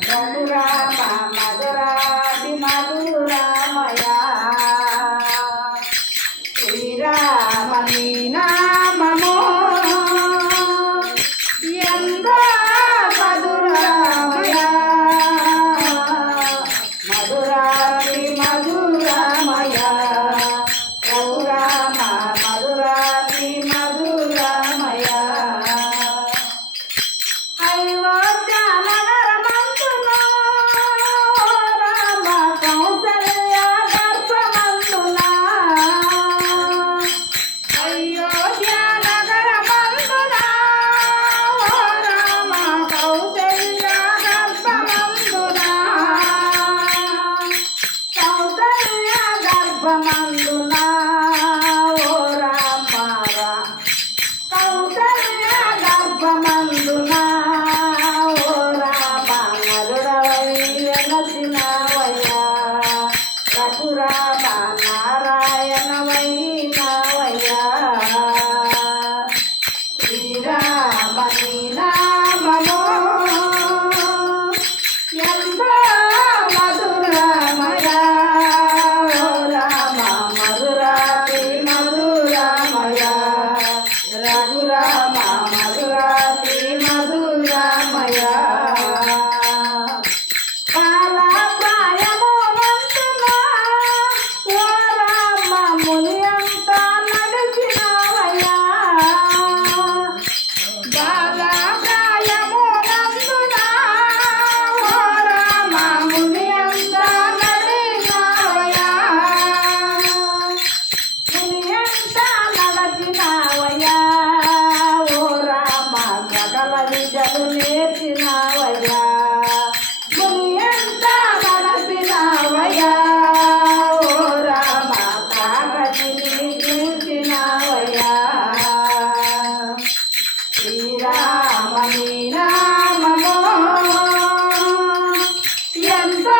రఘురామ మధురాది మధురామయ శ్రీరామ నీ నామము ఎంతో మధురామయ మధురాది మధురామయ రఘురామ మధురాది మధురామయ రఘురామ నారాయణ వైనవయ్యా శ్రీరామ నీ నామము ఎంతో మధురమయ రామ మధురాతి మధురమయ రఘురామ మధురాతి మధురమయ విద్యలు నేర్చినవయ్యా ముని ఎంత నడసినవయ్యా ఓ రామ కాకతిని చూసినవయ్యా శ్రీరామ నీ నామము ఎంతో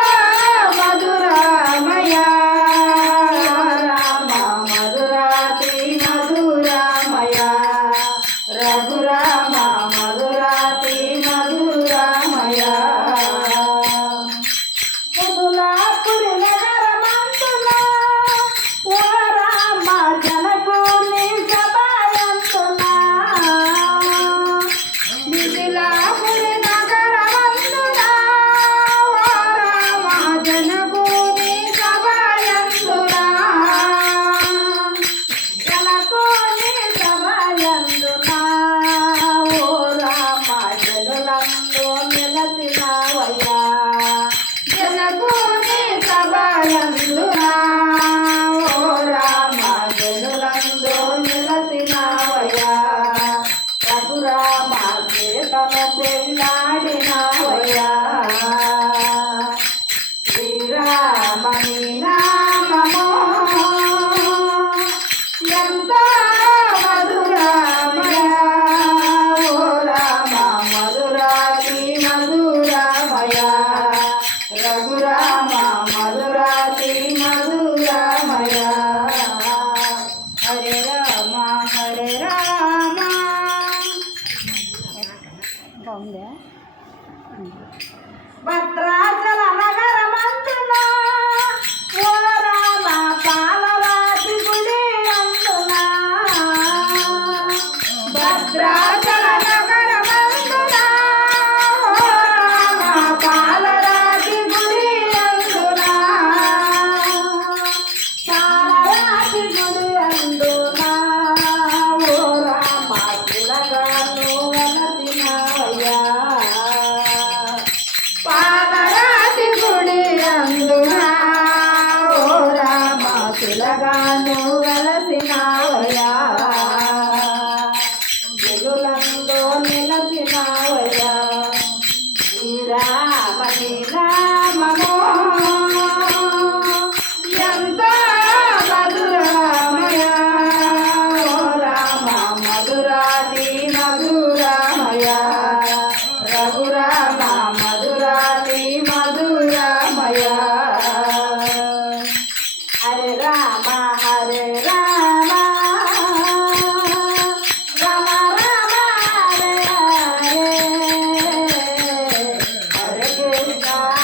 మధురమయ రామ మధురాతి మధురమయ రఘురామ మధురాతి మధురమయ పుదులాపురి నగరమందున ఓ రామ జనకుని సభయందున మిథిలాపురి నగరమందున ఓ రామ జనకుని సభయందున జనకుని సభయందున నిలసినవయ్యా జనకుని సభయందున ఓ రామ జనులందు నిలసినవయ్యా రఘురామ సీతను పెళ్ళాడినవయ్యా శ్రీరామ నీ నామము ఎంతో మధురమయ ఓ రామ మధురాతి మధురమయ రఘురామ మధురాతి మధురమయ హరే రామ హరే రామ బాగుందా భద్రాచల నగరమందున ఓ రామ పాలరాతి గుడి అందున భద్రాచల నగరమందున ఓ రామ పాలరాతి గుడి అందున పాలరాతి గుడి అందున ఓ రామ తిలగాను వలసినవయ్యా పాలరాతి గుడి అందున ఓ రామ తిలగాను వలసినవయ్యా జనులందు నిలసినవయ్యా శ్రీరామ నీ నామము ఎంతో మధురమయ ఓ రామ మధురాతి మధురమయ రఘురామ మధురాతి మధురమయ హరే రామ హరే రామ రామ రామ హరే హరే హరే కృష్ణ